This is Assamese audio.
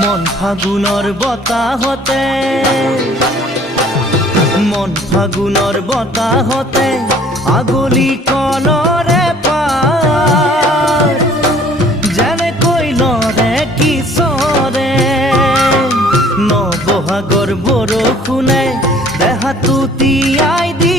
মন ফাগুনৰ বতাহতে মন ফাগুনৰ বতাহতে আগলি কলৰে পাৰ যেনেকৈ লৰে কিশোৰে নবহাগৰ বৰষুণে দেহাটো তিয়াই দি